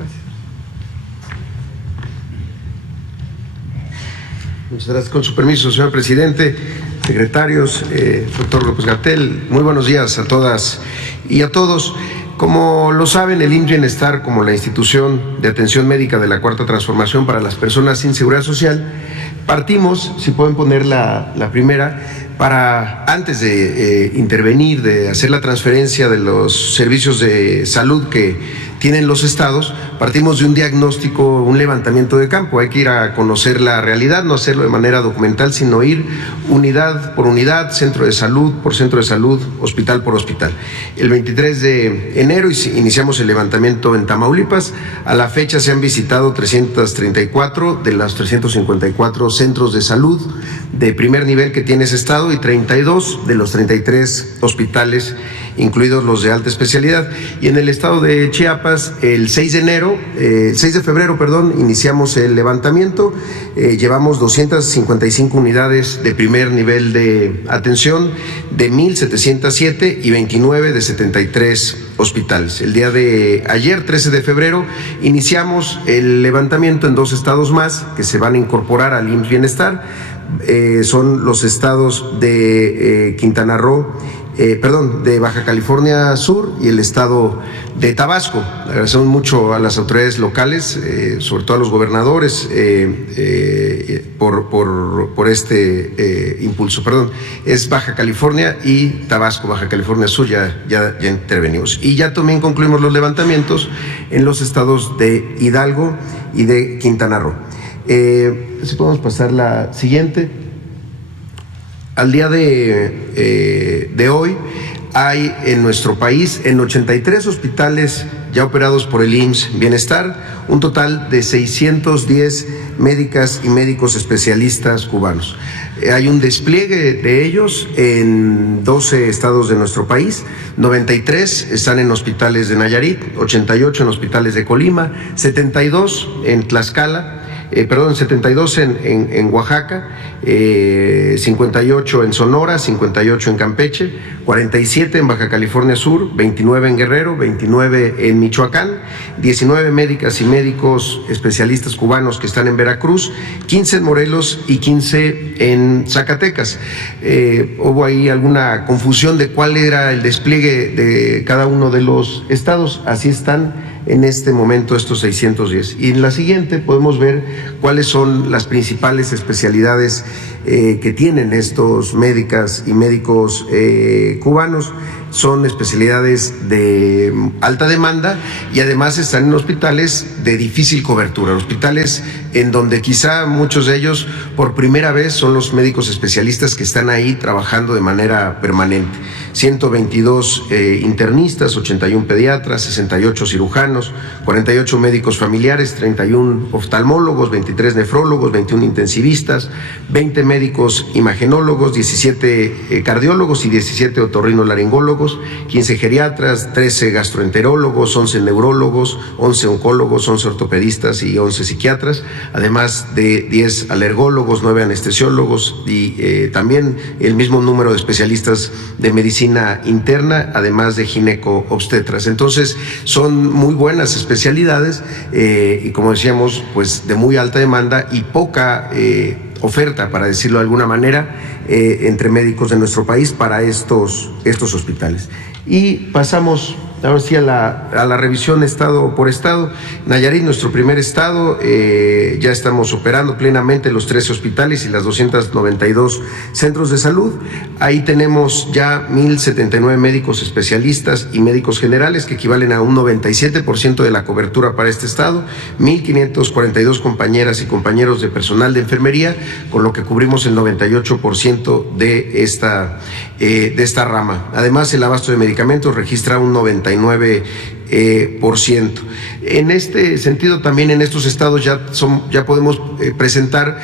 Gracias. Muchas gracias. Con su permiso, señor presidente, secretarios, doctor López-Gatell, muy buenos días a todas y a todos. Como lo saben, el IMSS Bienestar, como la institución de atención médica de la Cuarta Transformación para las personas sin seguridad social, partimos, si pueden poner la primera, para antes de intervenir, de hacer la transferencia de los servicios de salud que tienen los estados, partimos de un diagnóstico, un levantamiento de campo. Hay que ir a conocer la realidad, no hacerlo de manera documental, sino ir unidad por unidad, centro de salud por centro de salud, hospital por hospital. El 23 de enero iniciamos el levantamiento en Tamaulipas. A la fecha se han visitado 334 de los 354 centros de salud de primer nivel que tiene ese estado y 32 de los 33 hospitales, incluidos los de alta especialidad. Y en el estado de Chiapas, el 6 de febrero, iniciamos el levantamiento. Llevamos 255 unidades de primer nivel de atención de 1,707 y 29 de 73 hospitales. El día de ayer, 13 de febrero, iniciamos el levantamiento en 2 estados más que se van a incorporar al IMSS Bienestar. Son los estados de de Baja California Sur y el estado de Tabasco. Agradecemos mucho a las autoridades locales, sobre todo a los gobernadores, por este impulso. Es Baja California y Tabasco, Baja California Sur, ya intervenimos. Y ya también concluimos los levantamientos en los estados de Hidalgo y de Quintana Roo. Si podemos pasar la siguiente. Al día de hoy hay en nuestro país, en 83 hospitales ya operados por el IMSS Bienestar, un total de 610 médicas y médicos especialistas cubanos. Hay un despliegue de ellos en 12 estados de nuestro país, 93 están en hospitales de Nayarit, 88 en hospitales de Colima, 72 en Tlaxcala, 72 en Oaxaca, 58 en Sonora, 58 en Campeche, 47 en Baja California Sur, 29 en Guerrero, 29 en Michoacán, 19 médicas y médicos especialistas cubanos que están en Veracruz, 15 en Morelos y 15 en Zacatecas. Hubo ahí alguna confusión de cuál era el despliegue de cada uno de los estados. Así están en este momento estos 610. Y en la siguiente podemos ver cuáles son las principales especialidades que tienen estos médicas y médicos cubanos. Son especialidades de alta demanda y además están en hospitales de difícil cobertura, hospitales en donde quizá muchos de ellos por primera vez son los médicos especialistas que están ahí trabajando de manera permanente. 122 internistas, 81 pediatras, 68 cirujanos, 48 médicos familiares, 31 oftalmólogos, 23 nefrólogos, 21 intensivistas, 20 médicos imagenólogos, 17 cardiólogos y 17 otorrinolaringólogos, 15 geriatras, 13 gastroenterólogos, 11 neurólogos, 11 oncólogos, 11 ortopedistas y 11 psiquiatras, además de 10 alergólogos, 9 anestesiólogos y también el mismo número de especialistas de medicina interna, además de gineco-obstetras. Entonces, son muy buenas especialidades y, como decíamos, pues de muy alta demanda y poca oferta, para decirlo de alguna manera, entre médicos de nuestro país para estos hospitales. Y pasamos ahora sí a la revisión estado por estado. Nayarit, nuestro primer estado, ya estamos operando plenamente los 13 hospitales y las 292 centros de salud. Ahí tenemos ya 1,079 médicos especialistas y médicos generales, que equivalen a un 97% de la cobertura para este estado, 1,542 compañeras y compañeros de personal de enfermería, con lo que cubrimos el 98% de esta rama. Además, el abasto de medicamentos registra un 99%. En este sentido, también en estos estados ya podemos presentar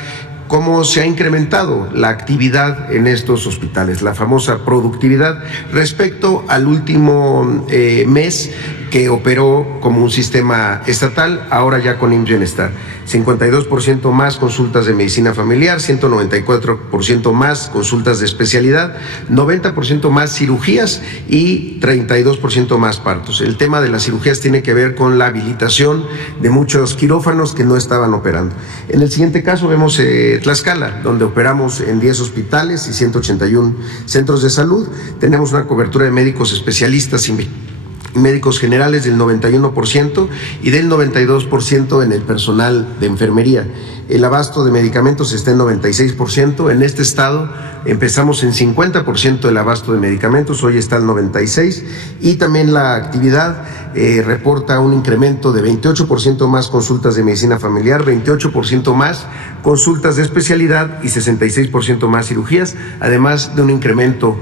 cómo se ha incrementado la actividad en estos hospitales, la famosa productividad respecto al último mes, que operó como un sistema estatal, ahora ya con IMSS Bienestar. 52% más consultas de medicina familiar, 194% más consultas de especialidad, 90% más cirugías y 32% más partos. El tema de las cirugías tiene que ver con la habilitación de muchos quirófanos que no estaban operando. En el siguiente caso vemos Tlaxcala, donde operamos en 10 hospitales y 181 centros de salud. Tenemos una cobertura de médicos especialistas y médicos generales del 91% y del 92% en el personal de enfermería. El abasto de medicamentos está en 96%. En este estado empezamos en 50% del abasto de medicamentos, hoy está en 96%. Y también la actividad reporta un incremento de 28% más consultas de medicina familiar, 28% más consultas de especialidad y 66% más cirugías, además de un incremento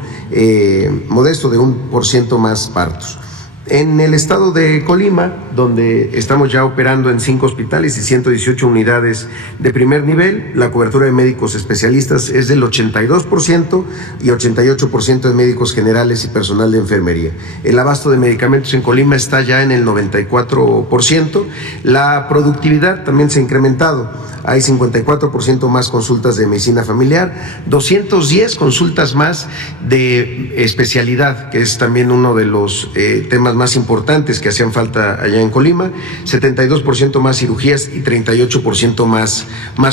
modesto de 1% más partos. En el estado de Colima, donde estamos ya operando en 5 hospitales y 118 unidades de primer nivel, la cobertura de médicos especialistas es del 82% y 88% de médicos generales y personal de enfermería. El abasto de medicamentos en Colima está ya en el 94%. La productividad también se ha incrementado. Hay 54% más consultas de medicina familiar, 210 consultas más de especialidad, que es también uno de los temas más importantes que hacían falta allá en Colima, 72% más cirugías y 38% más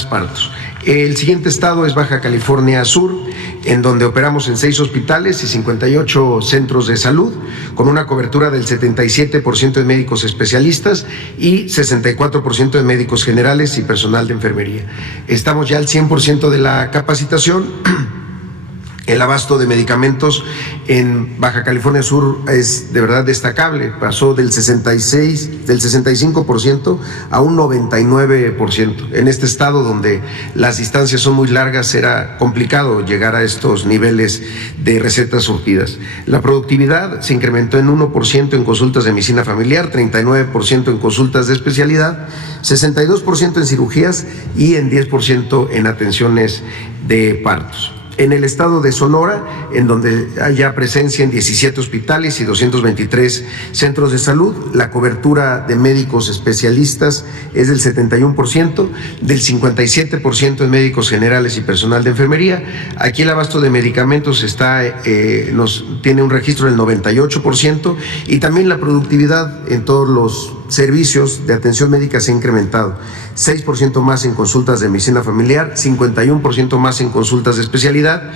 partos. El siguiente estado es Baja California Sur, en donde operamos en 6 hospitales y 58 centros de salud, con una cobertura del 77% de médicos especialistas y 64% de médicos generales y personal de enfermería. Estamos ya al 100% de la capacitación. El abasto de medicamentos en Baja California Sur es de verdad destacable, pasó del 65% a un 99%. En este estado donde las distancias son muy largas era complicado llegar a estos niveles de recetas surtidas. La productividad se incrementó en 1% en consultas de medicina familiar, 39% en consultas de especialidad, 62% en cirugías y en 10% en atenciones de partos. En el estado de Sonora, en donde hay ya presencia en 17 hospitales y 223 centros de salud, la cobertura de médicos especialistas es del 71%, del 57% en médicos generales y personal de enfermería. Aquí el abasto de medicamentos tiene un registro del 98% y también la productividad en todos los servicios de atención médica se ha incrementado, 6% más en consultas de medicina familiar, 51% más en consultas de especialidad,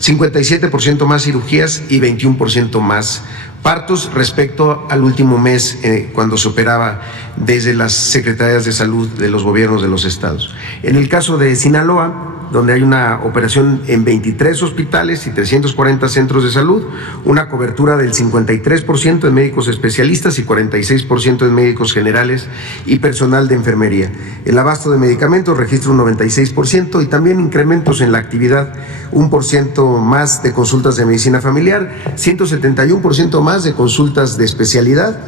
57% más cirugías y 21% más partos respecto al último mes cuando se operaba desde las secretarías de salud de los gobiernos de los estados. En el caso de Sinaloa, donde hay una operación en 23 hospitales y 340 centros de salud, una cobertura del 53% en médicos especialistas y 46% en médicos generales y personal de enfermería. El abasto de medicamentos registra un 96% y también incrementos en la actividad, 1% más de consultas de medicina familiar, 171% más de consultas de especialidad,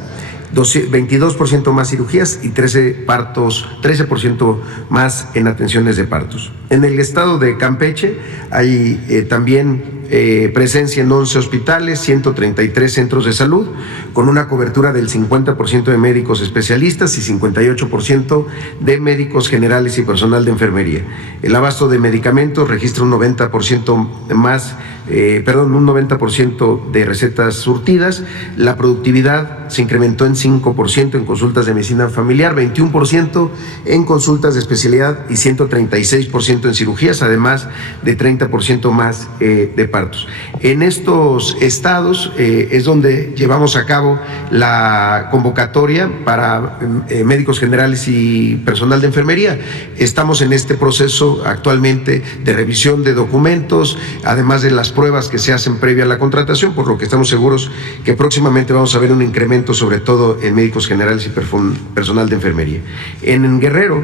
22% más cirugías y 13% más en atenciones de partos. En el estado de Campeche hay también presencia en 11 hospitales, 133 centros de salud, con una cobertura del 50% de médicos especialistas y 58% de médicos generales y personal de enfermería. El abasto de medicamentos registra un 90% de recetas surtidas. La productividad se incrementó en 5% en consultas de medicina familiar, 21% en consultas de especialidad y 136% en cirugías, además de 30% más de partos. En estos estados es donde llevamos a cabo la convocatoria para médicos generales y personal de enfermería. Estamos en este proceso actualmente de revisión de documentos, además de las pruebas que se hacen previa a la contratación, por lo que estamos seguros que próximamente vamos a ver un incremento, sobre todo en médicos generales y personal de enfermería. En Guerrero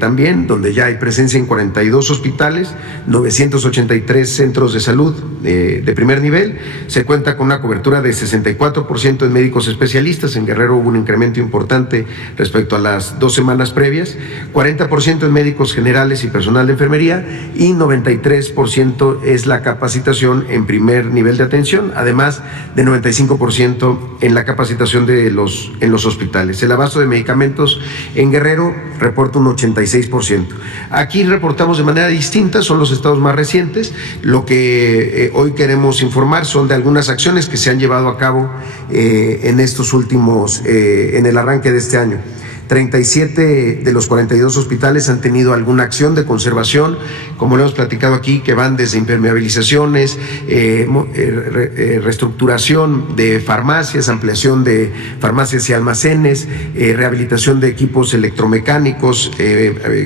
también, donde ya hay presencia en 42 hospitales, 983 centros de salud de primer nivel. Se cuenta con una cobertura de 64% en médicos especialistas. En Guerrero hubo un incremento importante respecto a las 2 semanas previas, 40% en médicos generales y personal de enfermería, y 93% es la capacitación en primer nivel de atención, además de 95% en la capacitación en los hospitales. El abasto de medicamentos en Guerrero reporta un 86%. Aquí reportamos de manera distinta, son los estados más recientes. Lo que hoy queremos informar son de algunas acciones que se han llevado a cabo en estos últimos, en el arranque de este año. 37 de los 42 hospitales han tenido alguna acción de conservación, como lo hemos platicado aquí, que van desde impermeabilizaciones, reestructuración de farmacias, ampliación de farmacias y almacenes, rehabilitación de equipos electromecánicos,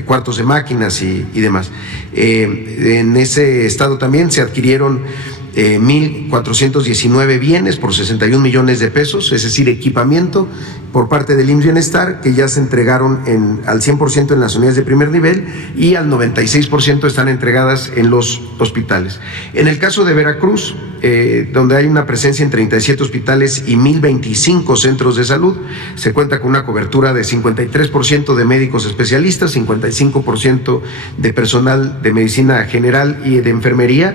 cuartos de máquinas y demás. En ese estado también se adquirieron 1,419 bienes por 61 millones de pesos, es decir, equipamiento por parte del IMSS Bienestar, que ya se entregaron al 100% en las unidades de primer nivel y al 96% están entregadas en los hospitales. En el caso de Veracruz, donde hay una presencia en 37 hospitales y 1,025 centros de salud, se cuenta con una cobertura de 53% de médicos especialistas, 55% de personal de medicina general y de enfermería.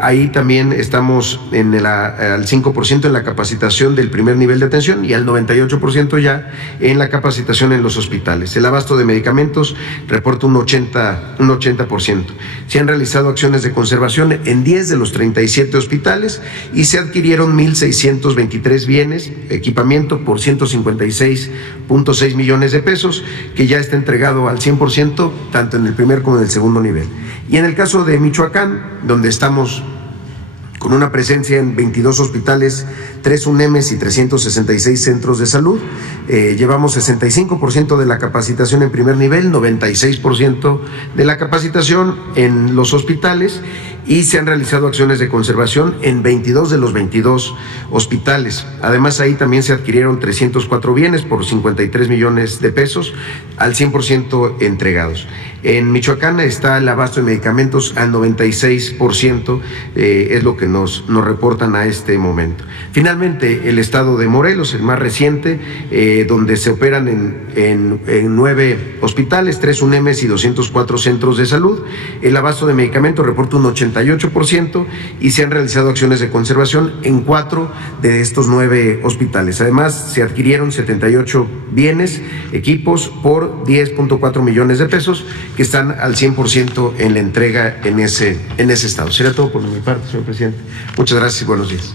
Ahí también estamos al 5% en la capacitación del primer nivel de atención y al 98% ya en la capacitación en los hospitales. El abasto de medicamentos reporta un 80%. Se han realizado acciones de conservación en 10 de los 37 hospitales y se adquirieron 1,623 bienes, equipamiento por 156.6 millones de pesos, que ya está entregado al 100%, tanto en el primer como en el segundo nivel. Y en el caso de Michoacán, donde estamos con una presencia en 22 hospitales, 3 UNEMES y 366 centros de salud. Llevamos 65% de la capacitación en primer nivel, 96% de la capacitación en los hospitales, y se han realizado acciones de conservación en 22 de los 22 hospitales. Además, ahí también se adquirieron 304 bienes por 53 millones de pesos, al 100% entregados. En Michoacán está el abasto de medicamentos al 96%, es lo que nos reportan a este momento. Finalmente, el estado de Morelos, el más reciente, donde se operan en 9 hospitales, 3 UNEMES y 204 centros de salud. El abasto de medicamentos reporta un 88% y se han realizado acciones de conservación en 4 de estos 9 hospitales. Además, se adquirieron 78 bienes, equipos por 10.4 millones de pesos, que están al 100% en la entrega en ese estado. Será todo por mi parte, señor presidente. Muchas gracias y buenos días.